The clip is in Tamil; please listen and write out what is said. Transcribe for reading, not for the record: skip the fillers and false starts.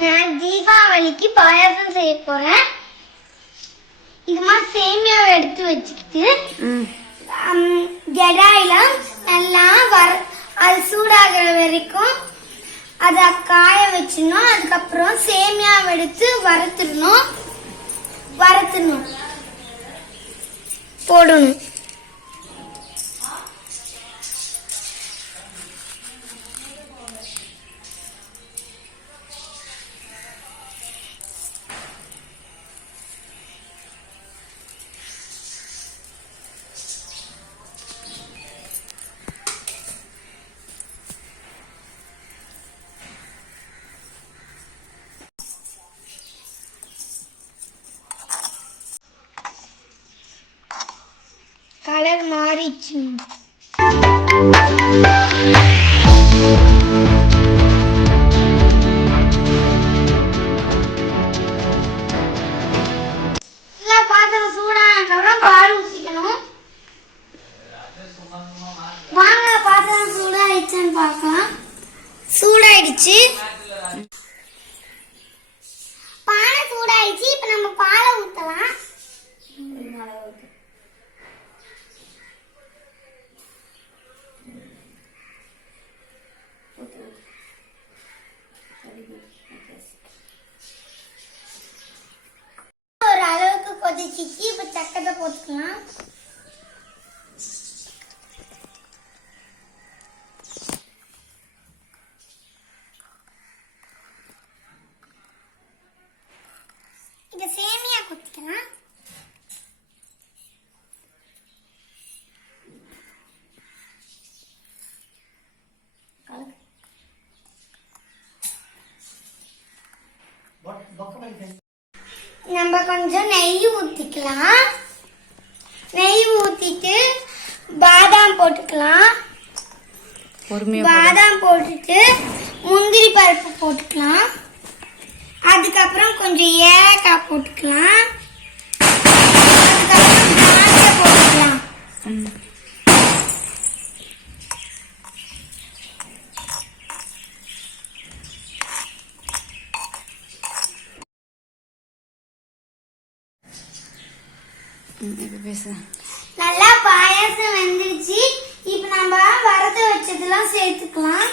நான் தீபாவளிக்கு பாயாசம் செய்ய போறேன். இது மாதிரி சேமியாவை எடுத்து வச்சுக்கிட்டு கடாயில நல்லா அது சூடாகிற வரைக்கும் அதை காய வச்சிடணும். அதுக்கப்புறம் சேமியாவை எடுத்து வறுத்துடணும் போடணும். கலர் மாறிச்சு. பாத்திரம் சூடானதுக்கப்புறம் பால் ஊற்றிக்கணும். வாங்க பாத்திரம் சூடாயிடுச்சுன்னு பார்க்கலாம். சூடாயிடுச்சு, பானை சூடாயிடுச்சு. இப்ப நம்ம பாலை ஊற்றலாம். ஒரு அளவுக்கு கொதிச்சிச்சு. இப்ப சக்கரை போட்டுக்கலாம். இப்ப சேமியா கொத்திக்கலாம். நம்ம கொஞ்சம் நெய் ஊத்திக்கலாம். நெய் ஊத்திட்டு பாதாம் போட்டுக்கலாம். பாதாம் போட்டுட்டு முந்திரி பருப்பு போட்டுக்கலாம். அதுக்கப்புறம் கொஞ்சம் ஏலக்காய் போட்டுக்கலாம். அதுக்கப்புறம் திராட்சை போட்டுக்கலாம். நல்லா பாயாசம் வெந்துருச்சு. இப்ப நம்ம வறுத்து வச்சதெல்லாம் சேர்த்துக்கலாம்.